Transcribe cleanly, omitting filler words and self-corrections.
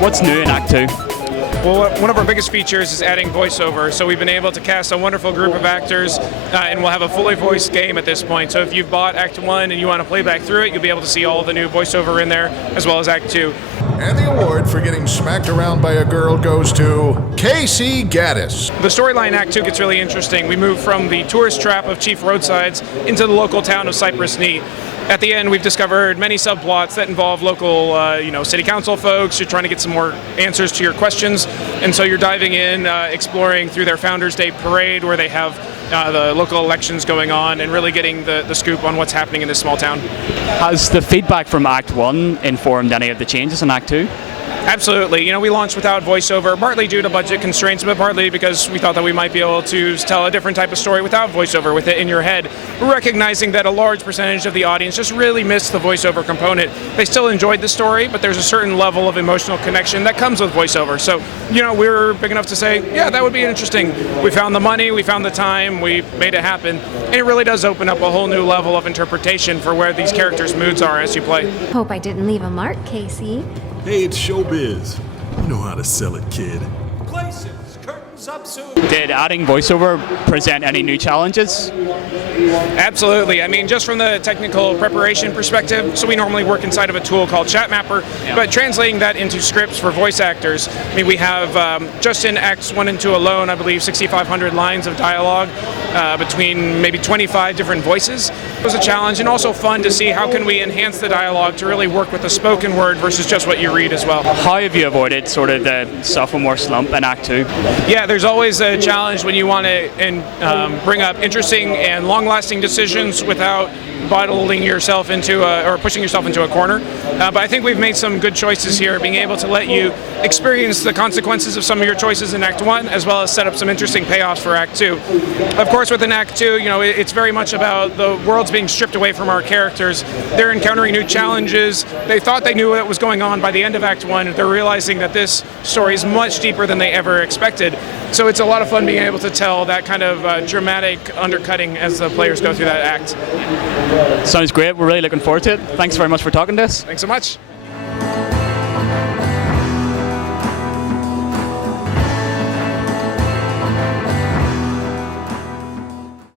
What's new in Act 2? Well, one of our biggest features is adding voiceover. So we've been able to cast a wonderful group of actors, and we'll have a fully voiced game at this point. So if you've bought Act 1 and you want to play back through it, you'll be able to see all the new voiceover in there, as well as Act 2. And the award for getting smacked around by a girl goes to Casey Gaddis. The storyline in Act 2 gets really interesting. We move from the tourist trap of Chief Roadsides into the local town of Cypress Knee. At the end, we've discovered many subplots that involve local, city council folks. You're trying to get some more answers to your questions, and so you're diving in, exploring through their Founders Day parade, where they have the local elections going on, and really getting the scoop on what's happening in this small town. Has the feedback from Act 1 informed any of the changes in Act 2? Absolutely. We launched without voiceover, partly due to budget constraints, but partly because we thought that we might be able to tell a different type of story without voiceover, with it in your head. Recognizing that a large percentage of the audience just really missed the voiceover component. They still enjoyed the story, but there's a certain level of emotional connection that comes with voiceover. So, we were big enough to say, yeah, that would be interesting. We found the money, we found the time, we made it happen. And it really does open up a whole new level of interpretation for where these characters' moods are as you play. Hope I didn't leave a mark, Casey. Hey, it's showbiz. You know how to sell it, kid. Places, curtains up soon. Did adding voiceover present any new challenges? Absolutely. Just from the technical preparation perspective, so we normally work inside of a tool called Chatmapper, but translating that into scripts for voice actors, we have, just in Acts 1 and 2 alone, I believe 6,500 lines of dialogue between maybe 25 different voices. It was a challenge, and also fun to see how can we enhance the dialogue to really work with the spoken word versus just what you read as well. How have you avoided sort of the sophomore slump in Act 2? Yeah, there's always a challenge when you want to bring up interesting and long-lasting decisions without bottling yourself into or pushing yourself into a corner. But I think we've made some good choices here, being able to let you experience the consequences of some of your choices in Act 1, as well as set up some interesting payoffs for Act 2. Of course, within Act 2, it's very much about the world's being stripped away from our characters. They're encountering new challenges. They thought they knew what was going on by the end of Act 1. They're realizing that this story is much deeper than they ever expected. So it's a lot of fun being able to tell that kind of dramatic undercutting as the players go through that act. Sounds great. We're really looking forward to it. Thanks very much for talking to us. Thanks so much.